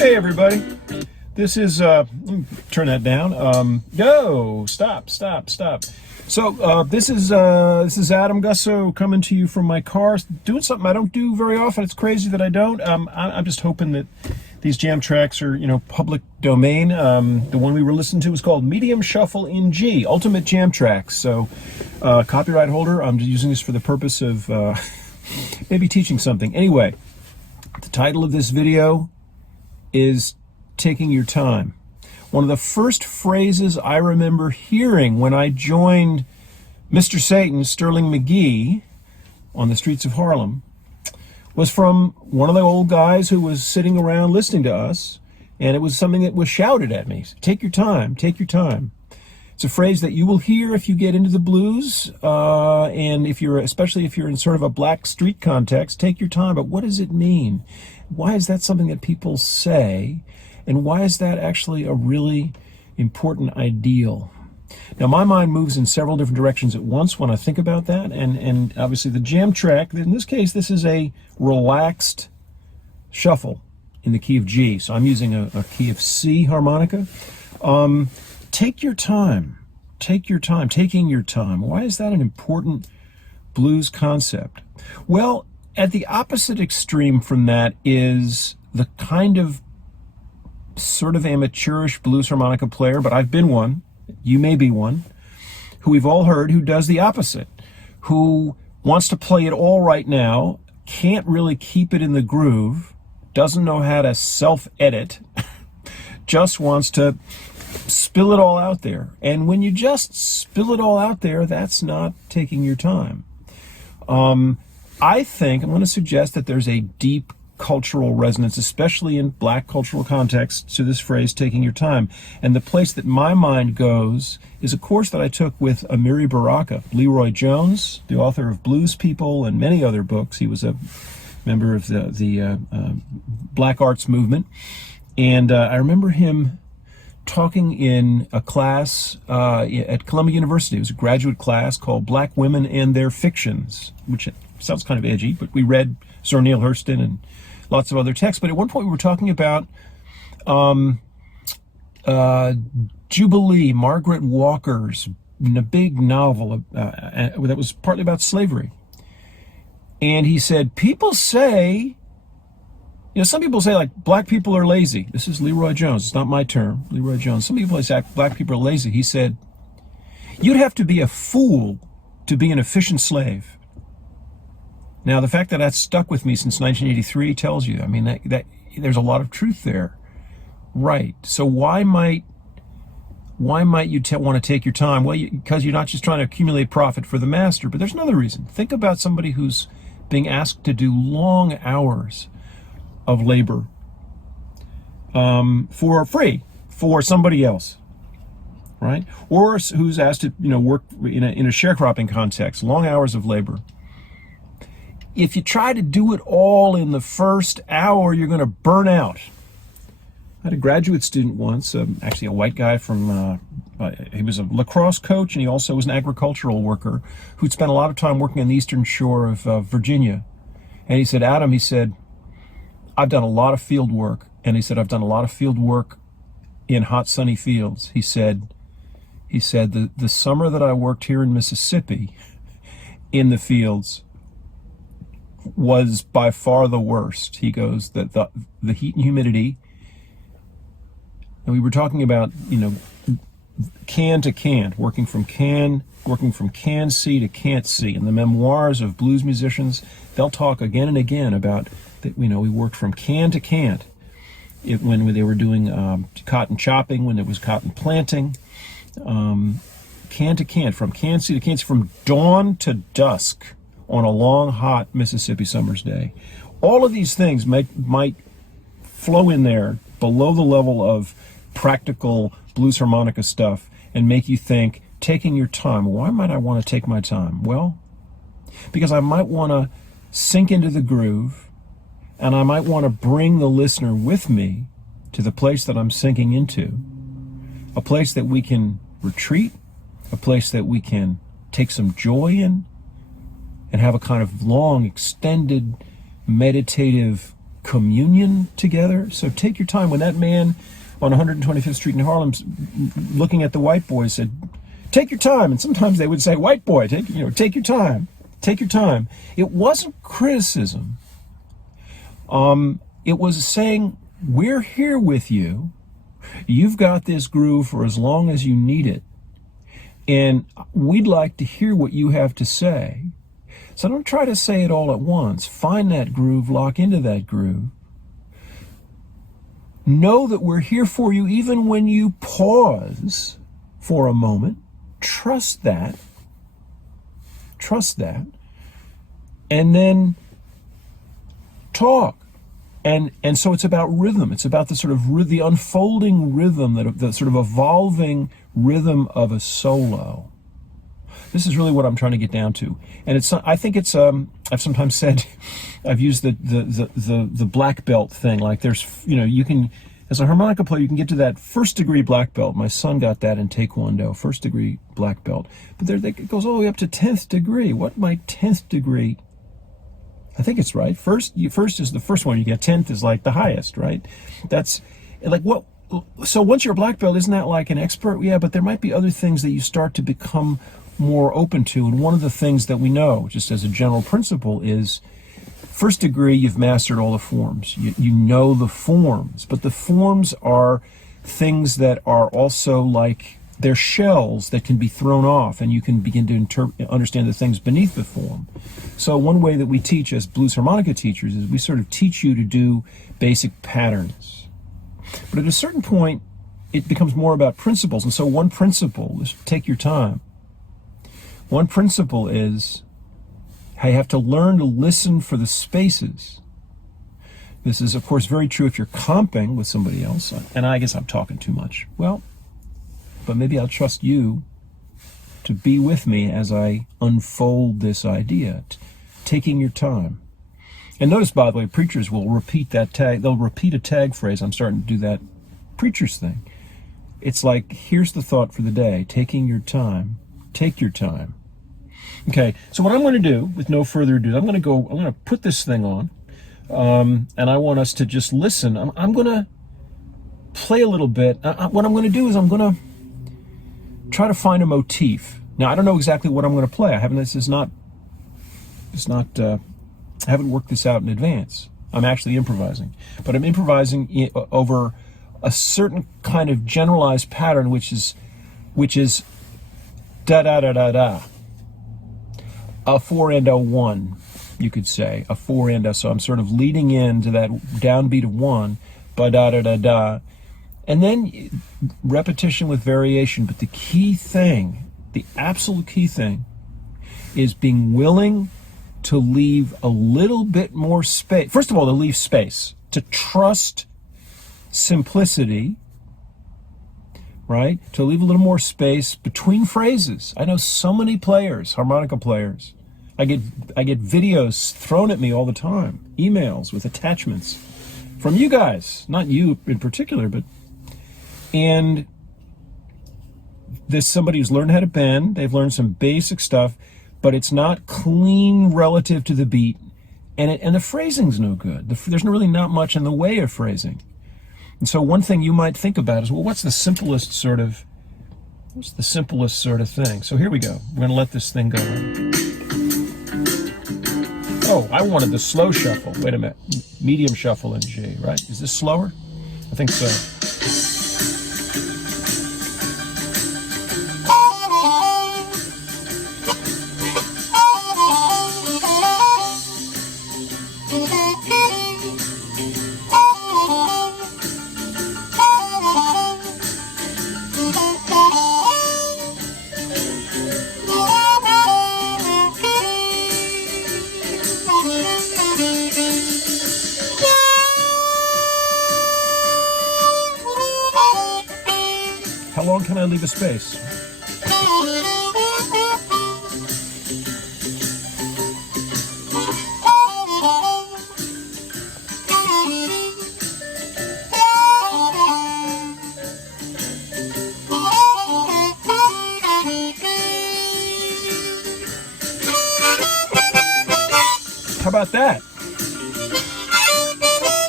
Hey everybody, this is, turn that down, stop. So, this is Adam Gussow coming to you from my car, doing something I don't do very often. It's crazy that I don't. I'm just hoping that these jam tracks are, public domain. The one we were listening to was called Medium Shuffle in G, Ultimate Jam Tracks. So, copyright holder, I'm using this for the purpose of, maybe teaching something. Anyway, the title of this video is Taking Your Time. One of the first phrases I remember hearing when I joined Mr. Satan, Sterling McGee, on the streets of Harlem, was from one of the old guys who was sitting around listening to us, and it was something that was shouted at me. Take your time, take your time. It's a phrase that you will hear if you get into the blues, and especially if you're in sort of a black street context, take your time. But what does it mean? Why is that something that people say? And why is that actually a really important ideal? Now, my mind moves in several different directions at once when I think about that. And obviously the jam track, in this case, this is a relaxed shuffle in the key of G. So I'm using a key of C harmonica. Take your time. Take your time. Taking your time. Why is that an important blues concept? Well, at the opposite extreme from that is the kind of sort of amateurish blues harmonica player, but I've been one, you may be one, who we've all heard, who does the opposite, who wants to play it all right now, can't really keep it in the groove, doesn't know how to self-edit, just wants to spill it all out there. And when you just spill it all out there, that's not taking your time. I think, I'm going to suggest that there's a deep cultural resonance, especially in black cultural contexts, to this phrase, taking your time. And the place that my mind goes is a course that I took with Amiri Baraka, Leroy Jones, the author of Blues People and many other books. He was a member of the Black Arts movement. And I remember him talking in a class at Columbia University. It was a graduate class called Black Women and Their Fictions, which sounds kind of edgy, but we read Sir Neil Hurston and lots of other texts. But at one point we were talking about Jubilee, Margaret Walker's big novel that was partly about slavery. And he said, people say, some people say, like, black people are lazy. This is Leroy Jones. It's not my term, Leroy Jones. Some people say black people are lazy. He said, you'd have to be a fool to be an efficient slave. Now, the fact that that's stuck with me since 1983 tells you, that there's a lot of truth there. Right. So why might you want to take your time? Well, because you're not just trying to accumulate profit for the master, but there's another reason. Think about somebody who's being asked to do long hours of labor for free for somebody else, right? Or who's asked to work in a sharecropping context, long hours of labor. If you try to do it all in the first hour, you're going to burn out. I had a graduate student once, actually a white guy from, he was a lacrosse coach, and he also was an agricultural worker who'd spent a lot of time working on the eastern shore of Virginia. And he said, Adam, he said, I've done a lot of field work. And he said, I've done a lot of field work in hot, sunny fields. He said, the summer that I worked here in Mississippi in the fields was by far the worst. He goes, that the heat and humidity, and we were talking about, can to can't, working from can C to can't C. In the memoirs of blues musicians, they'll talk again and again about that, we worked from can to can't. When they were doing cotton chopping, when there was cotton planting, can to can't, from can C to can't C, from dawn to dusk on a long, hot Mississippi summer's day. All of these things might flow in there below the level of practical blues harmonica stuff and make you think, taking your time. Why might I want to take my time? Well, because I might want to sink into the groove, and I might want to bring the listener with me to the place that I'm sinking into, a place that we can retreat, a place that we can take some joy in, and have a kind of long, extended, meditative communion together. So take your time. When that man on 125th Street in Harlem looking at the white boys said, take your time. And sometimes they would say, white boy, take your time. Take your time. It wasn't criticism. It was saying, we're here with you. You've got this groove for as long as you need it. And we'd like to hear what you have to say. So don't try to say it all at once. Find that groove, lock into that groove. Know that we're here for you even when you pause for a moment. Trust that. Trust that. And then talk. And so it's about rhythm. It's about the sort of the unfolding rhythm, the sort of evolving rhythm of a solo. This is really what I'm trying to get down to. And I think it's I've sometimes said, I've used the black belt thing. Like there's, you can, as a harmonica player, you can get to that first degree black belt. My son got that in Taekwondo, first degree black belt. But it goes all the way up to 10th degree. What might 10th degree? I think it's right. First is the first one you get. 10th is like the highest, right? That's like what. So once you're a black belt, isn't that like an expert? Yeah, but there might be other things that you start to become more open to. And one of the things that we know, just as a general principle, is first degree, you've mastered all the forms. You know the forms, but the forms are things that are also like, they're shells that can be thrown off, and you can begin to understand the things beneath the form. So one way that we teach as blues harmonica teachers is we sort of teach you to do basic patterns. But at a certain point, it becomes more about principles. And so one principle is, take your time. One principle is, how you have to learn to listen for the spaces. This is, of course, very true if you're comping with somebody else. And I guess I'm talking too much. Well, but maybe I'll trust you to be with me as I unfold this idea, taking your time. And notice, by the way, preachers will repeat that tag. They'll repeat a tag phrase. I'm starting to do that preacher's thing. It's like, here's the thought for the day, taking your time. Take your time. Okay, so what I'm going to do, with no further ado, I'm going to put this thing on, and I want us to just listen. I'm going to play a little bit. What I'm going to do is I'm going to try to find a motif. Now, I don't know exactly what I'm going to play. I haven't worked this out in advance. I'm actually improvising. But I'm improvising over a certain kind of generalized pattern, which is da-da-da-da-da. A 4 and a 1, you could say. A 4 and a, so I'm sort of leading into that downbeat of 1, ba-da-da-da-da. And then repetition with variation. But the key thing, the absolute key thing, is being willing to leave a little bit more space. First of all, to leave space, to trust simplicity, right? To leave a little more space between phrases. I know so many players, harmonica players. I get videos thrown at me all the time, emails with attachments from you guys, not you in particular, but and there's somebody who's learned how to bend. They've learned some basic stuff, but it's not clean relative to the beat, and the phrasing's no good. There's really not much in the way of phrasing. And so one thing you might think about is, well, what's the simplest sort of thing? So here we go. We're going to let this thing go. Oh, I wanted the slow shuffle. Wait a minute. Medium shuffle in G, right? Is this slower? I think so. How long can I leave a space? How about that?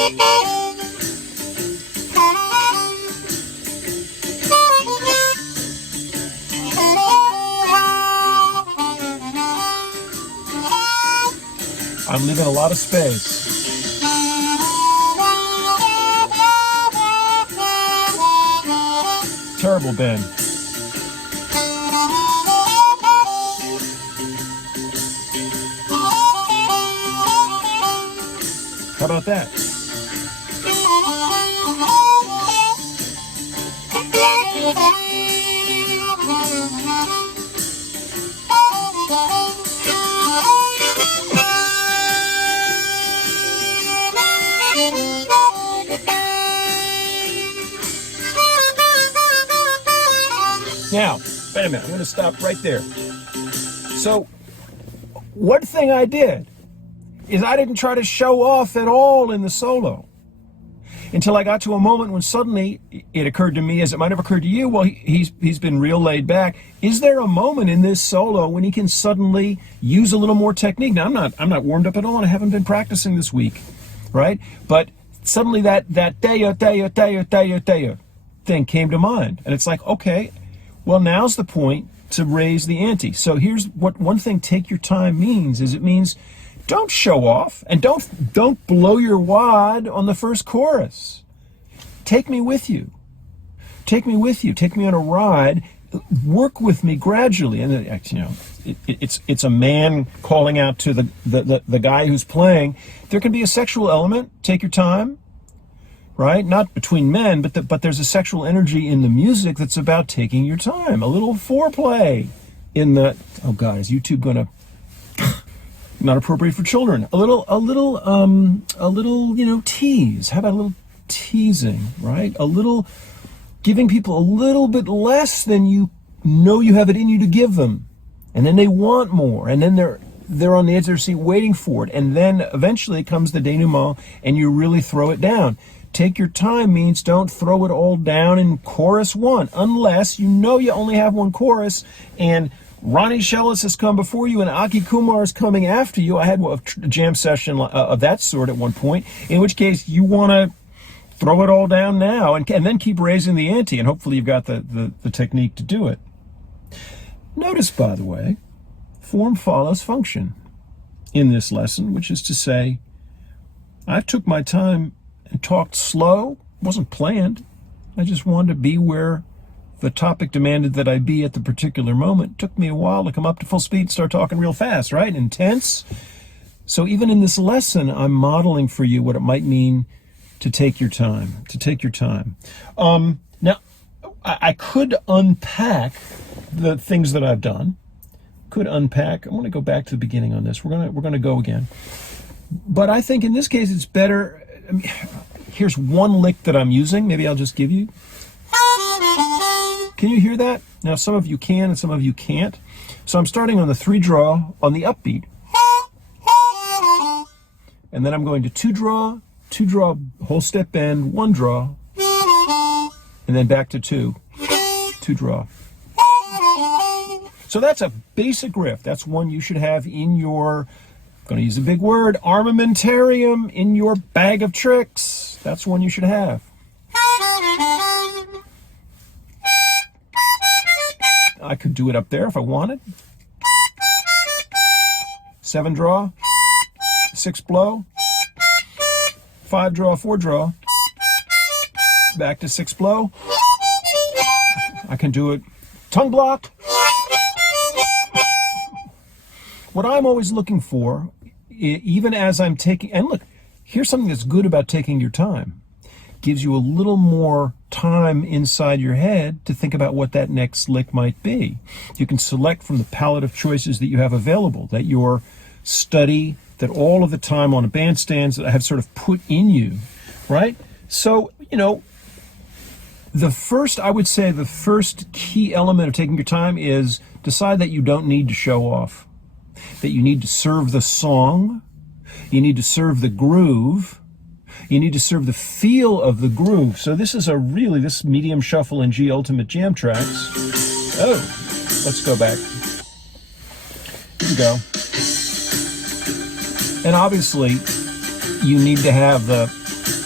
I'm leaving a lot of space. Terrible bend. How about that? Now, wait a minute, I'm going to stop right there. So, one thing I did is I didn't try to show off at all in the solo until I got to a moment when suddenly it occurred to me, as it might have occurred to you, well, he's been real laid back. Is there a moment in this solo when he can suddenly use a little more technique? Now, I'm not warmed up at all, and I haven't been practicing this week, right? But suddenly that teyo thing came to mind, and it's like, okay, well, now's the point to raise the ante. So here's what one thing take your time means, is it means don't show off and don't blow your wad on the first chorus. Take me with you. Take me with you. Take me on a ride. Work with me gradually. And it's a man calling out to the guy who's playing. There can be a sexual element. Take your time. Right? Not between men, but there's a sexual energy in the music that's about taking your time. A little foreplay in the, oh God, is YouTube gonna, not appropriate for children. A little, tease. How about a little teasing, right? A little, giving people a little bit less than you know you have it in you to give them. And then they want more. And then they're on the edge of their seat waiting for it. And then eventually comes the denouement and you really throw it down. Take your time means don't throw it all down in chorus one, unless you know you only have one chorus and Ronnie Shellis has come before you and Aki Kumar is coming after you. I had a jam session of that sort at one point, in which case you want to throw it all down now and then keep raising the ante, and hopefully you've got the technique to do it. Notice, by the way, form follows function in this lesson, which is to say, I took my time and talked slow. Wasn't planned. I just wanted to be where the topic demanded that I be at the particular moment. It took me a while to come up to full speed and start talking real fast, right? Intense. So even in this lesson, I'm modeling for you what it might mean to take your time, Now, I could unpack the things that I've done. I want to go back to the beginning on this. We're going to go again. But I think in this case, it's better. Here's one lick that I'm using. Maybe I'll just give you. Can you hear that? Now, some of you can and some of you can't. So I'm starting on the 3 draw on the upbeat. And then I'm going to 2 draw, whole step bend, 1 draw, and then back to 2 draw. So that's a basic riff. That's one you should have in your, I'm going to use a big word, armamentarium, in your bag of tricks. That's one you should have. I could do it up there if I wanted. 7 draw, 6 blow, 5 draw, 4 draw, back to 6 blow. I can do it tongue block. What I'm always looking for, even as I'm taking, and look, here's something that's good about taking your time. Gives you a little more time inside your head to think about what that next lick might be. You can select from the palette of choices that you have available, that your study, that all of the time on a bandstands that I have sort of put in you, right? So, I would say the first key element of taking your time is decide that you don't need to show off, that you need to serve the song, you need to serve the groove, you need to serve the feel of the groove. So this is this medium shuffle in G Ultimate Jam Tracks. Oh, let's go back. Here we go. And obviously, you need to have the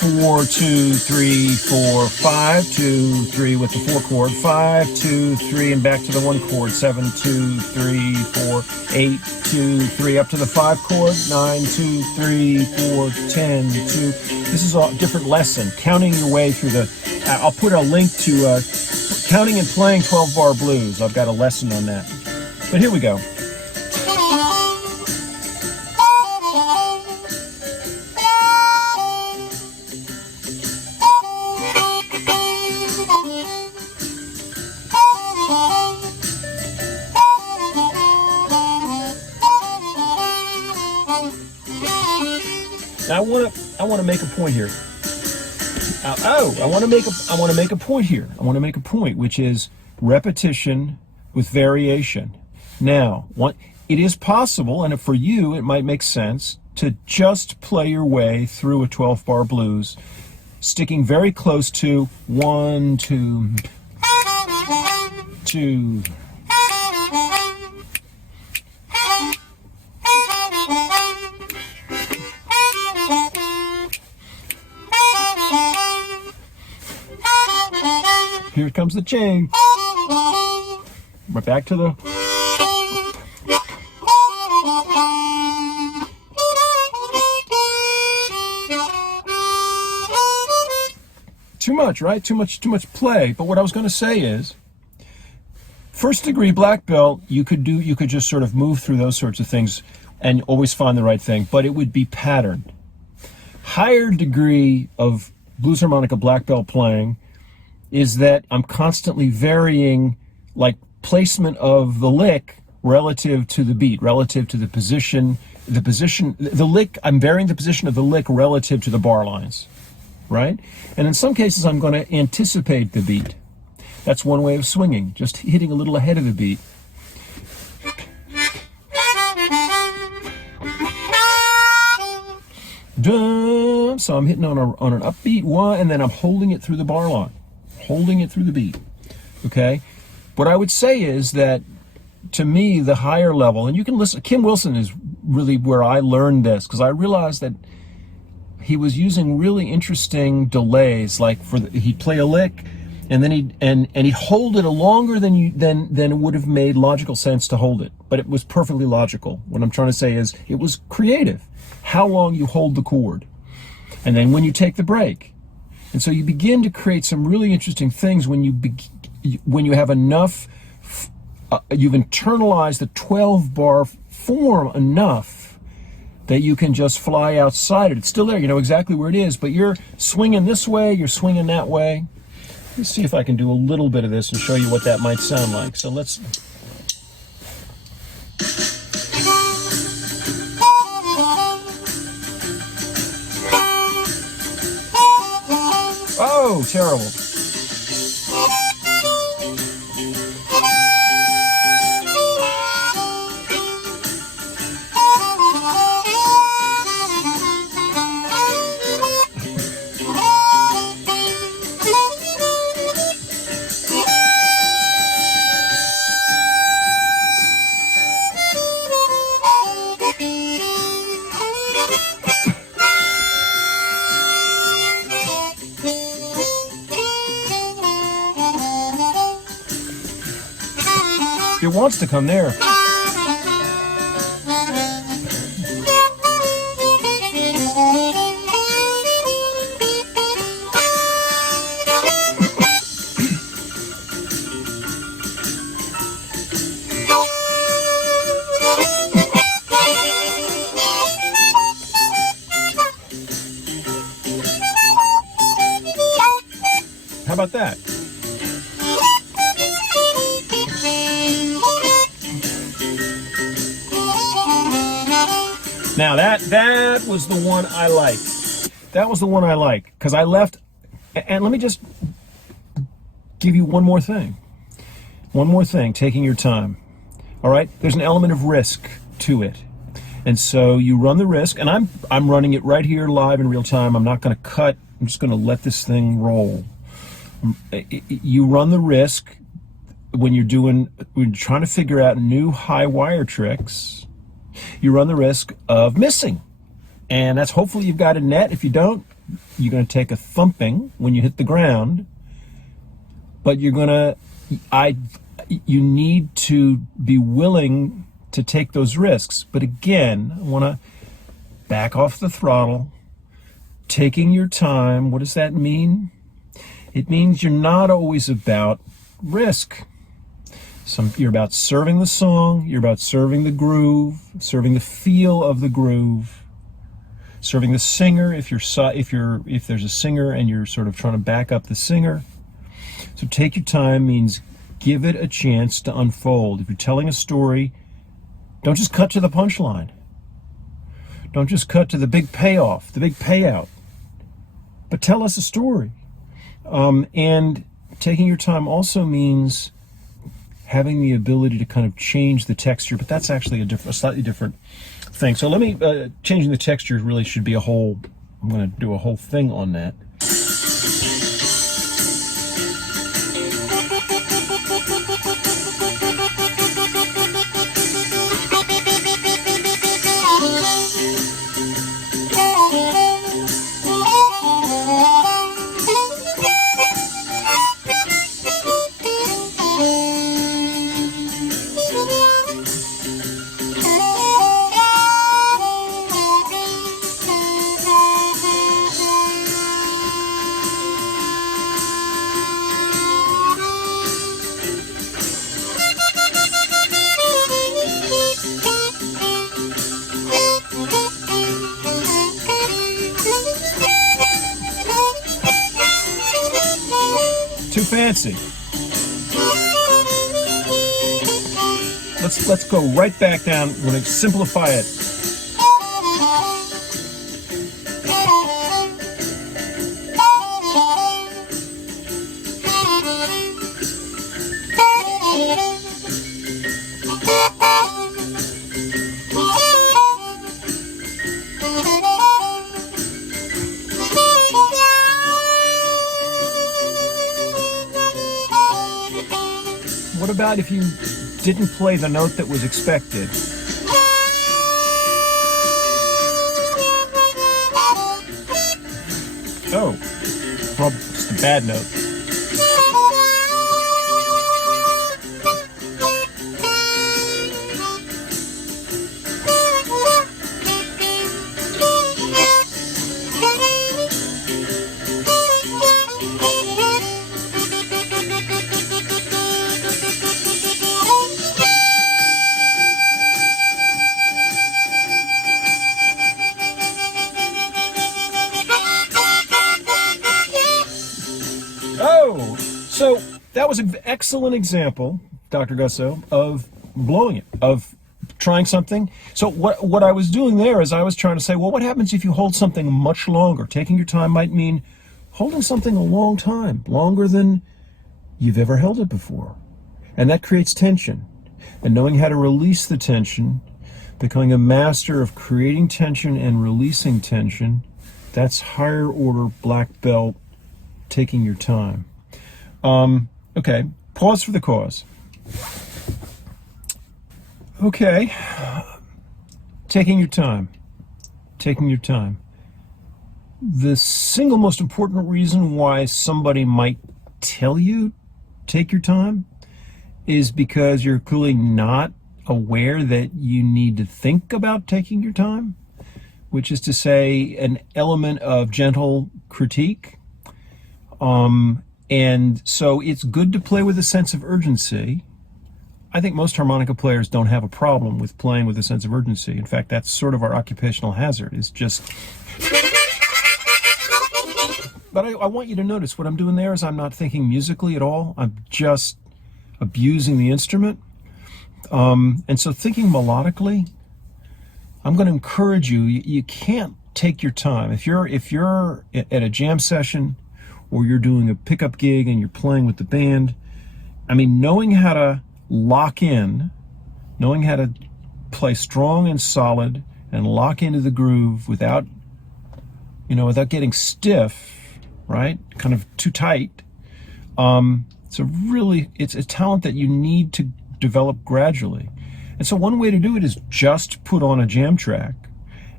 4, 2, 3, 4, 5, 2, 3 with the 4 chord, 5, 2, 3, and back to the 1 chord, 7, 2, 3, 4, 8, 2, 3, up to the 5 chord, 9, 2, 3, 4, 10, 2. This is a different lesson, counting your way through the, I'll put a link to counting and playing 12-bar blues. I've got a lesson on that. But here we go. Now I want to make a point here. I want to make a point here. I want to make a point, which is repetition with variation. Now, it is possible, and for you, it might make sense to just play your way through a 12-bar blues, sticking very close to 1, 2, 2. Here comes the chain. We're back to the... Too much, right? Too much play. But what I was going to say is, first degree black belt, you could just sort of move through those sorts of things and always find the right thing, but it would be patterned. Higher degree of blues harmonica black belt playing is that I'm constantly varying, like, placement of the lick relative to the beat, relative to the position, the lick, I'm varying the position of the lick relative to the bar lines, right? And in some cases, I'm going to anticipate the beat. That's one way of swinging, just hitting a little ahead of the beat. Dun, so I'm hitting on an upbeat one, and then I'm holding it through the bar line. Holding it through the beat, okay? What I would say is that, to me, the higher level, and you can listen, Kim Wilson is really where I learned this, because I realized that he was using really interesting delays, like he'd play a lick, and then he'd hold it longer than it would have made logical sense to hold it, but it was perfectly logical. What I'm trying to say is, it was creative, how long you hold the chord, and then when you take the break. And so you begin to create some really interesting things when you have enough, you've internalized the 12-bar form enough that you can just fly outside it. It's still there, you know exactly where it is, but you're swinging this way, you're swinging that way. Let's see if I can do a little bit of this and show you what that might sound like. So let's... Oh, terrible. It wants to come there. How about that? Now that was the one I liked. That was the one I liked, because I left, and let me just give you one more thing. One more thing, taking your time. All right? There's an element of risk to it. And so you run the risk, and I'm running it right here live in real time. I'm not going to cut. I'm just going to let this thing roll. You run the risk when you're trying to figure out new high wire tricks. You run the risk of missing, and that's hopefully you've got a net. If you don't, you're going to take a thumping when you hit the ground, but you need to be willing to take those risks. But again, I want to back off the throttle, taking your time. What does that mean? It means you're not always about risk. You're about serving the song, you're about serving the groove, serving the feel of the groove, serving the singer if there's a singer and you're sort of trying to back up the singer. So take your time means give it a chance to unfold. If you're telling a story, don't just cut to the punchline. Don't just cut to the big payoff, the big payout. But tell us a story. And taking your time also means having the ability to kind of change the texture, but that's actually a slightly different thing. So let me, changing the texture really should be I'm going to do a whole thing on that. Too fancy. Let's go right back down. We're going to simplify it. What about if you didn't play the note that was expected? Oh, well, just a bad note. Oh, so that was an excellent example, Dr. Gussow, of blowing it, of trying something. So what I was doing there is I was trying to say, well, what happens if you hold something much longer? Taking your time might mean holding something a long time, longer than you've ever held it before. And that creates tension. And knowing how to release the tension, becoming a master of creating tension and releasing tension, that's higher order black belt, taking your time. Okay, pause for the cause. Okay, taking your time. Taking your time. The single most important reason why somebody might tell you take your time is because you're clearly not aware that you need to think about taking your time, which is to say an element of gentle critique. And so it's good to play with a sense of urgency. I think most harmonica players don't have a problem with playing with a sense of urgency. In fact, that's sort of our occupational hazard, is just... But I want you to notice what I'm doing there is I'm not thinking musically at all. I'm just abusing the instrument. And so thinking melodically, I'm going to encourage you, you can't take your time. If you're at a jam session or you're doing a pickup gig and you're playing with the band, I mean, knowing how to lock in, knowing how to play strong and solid and lock into the groove without getting stiff, right? Kind of too tight. It's a talent that you need to develop gradually. And so one way to do it is just put on a jam track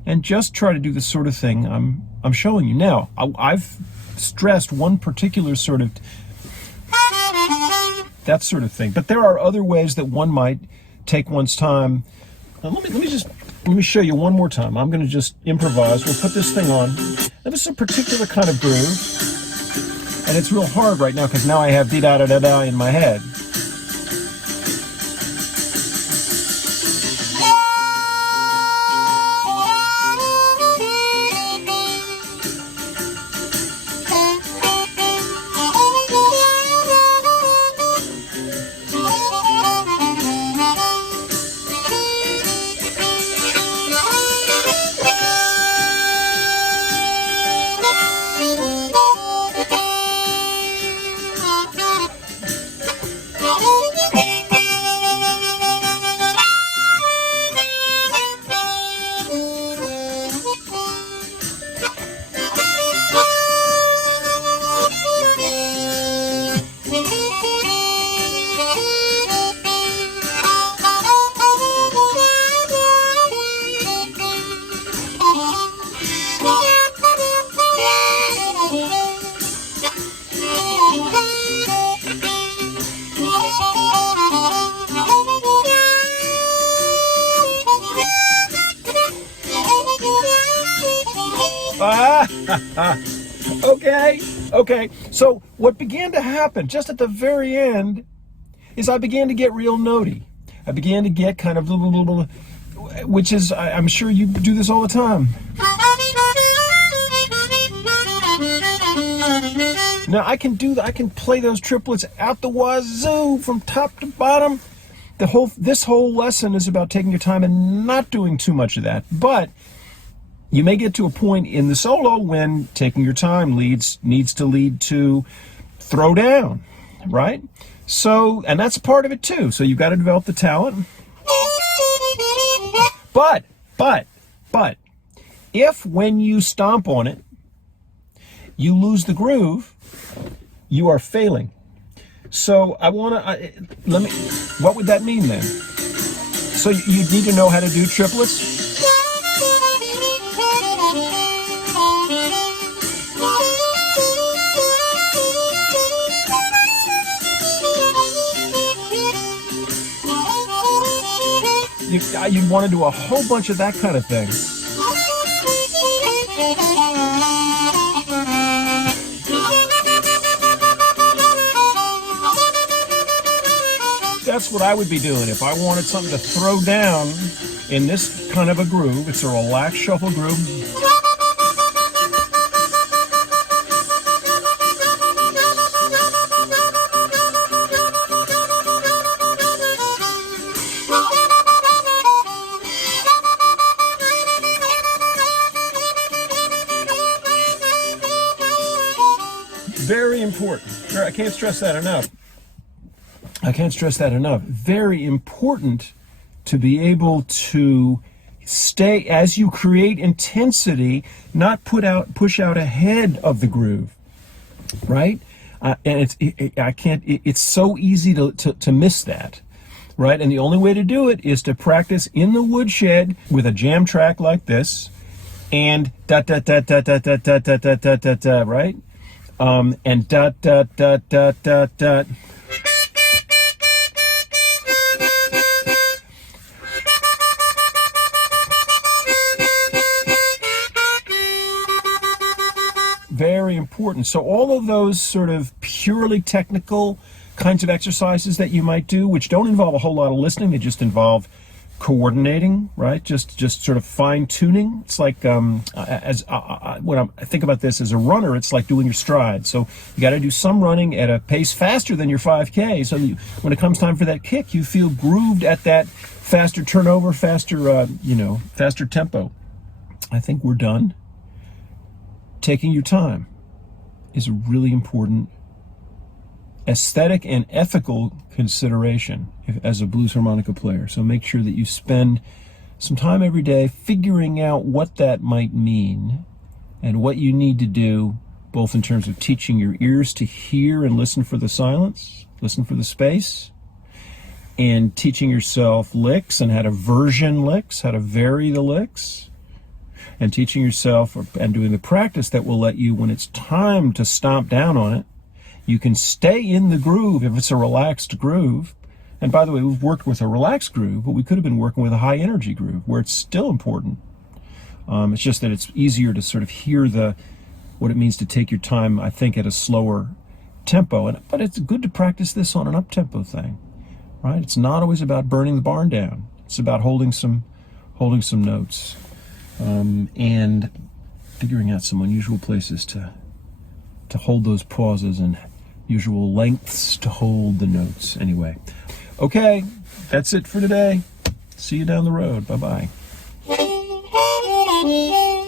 and just try to do the sort of thing I'm showing you. Now, I've stressed one particular sort of, that sort of thing, but there are other ways that one might take one's time. Now, let me show you one more time. I'm going to just improvise. We'll put this thing on. Now, this is a particular kind of groove, and it's real hard right now because now I have dee-da-da-da-da in my head. Okay. So what began to happen just at the very end is I began to get real notey. I began to get kind of, which is, I'm sure you do this all the time. Now I can do that. I can play those triplets out the wazoo from top to bottom. This whole lesson is about taking your time and not doing too much of that. But you may get to a point in the solo when taking your time needs to lead to throw down, right? So, and that's part of it too. So you've got to develop the talent. But, if when you stomp on it, you lose the groove, you are failing. So what would that mean then? So you need to know how to do triplets. You'd want to do a whole bunch of that kind of thing. That's what I would be doing if I wanted something to throw down in this kind of a groove. It's a relaxed shuffle groove. Very important. I can't stress that enough. Very important to be able to stay, as you create intensity, not push out ahead of the groove, right? And it's so easy to miss that, right? And the only way to do it is to practice in the woodshed with a jam track like this, and da da da da da da da da da da da da, right? And da da da da da da. Very important. So all of those sort of purely technical kinds of exercises that you might do, which don't involve a whole lot of listening, they just involve coordinating, right? Just sort of fine tuning. It's like when I think about this as a runner, it's like doing your stride. So you got to do some running at a pace faster than your 5K. So when it comes time for that kick, you feel grooved at that faster turnover, faster tempo. I think we're done. Taking your time is a really important aesthetic and ethical consideration as a blues harmonica player. So make sure that you spend some time every day figuring out what that might mean and what you need to do, both in terms of teaching your ears to hear and listen for the silence, listen for the space, and teaching yourself licks and how to version licks, how to vary the licks. and teaching yourself and doing the practice that will let you, when it's time to stomp down on it, you can stay in the groove if it's a relaxed groove. And by the way, we've worked with a relaxed groove, but we could have been working with a high energy groove where it's still important. It's just that it's easier to sort of hear what it means to take your time, I think, at a slower tempo. But it's good to practice this on an up-tempo thing, right? It's not always about burning the barn down. It's about holding some notes and figuring out some unusual places to hold those pauses and usual lengths to hold the notes. Anyway, okay, that's it for today. See you down the road. Bye-bye.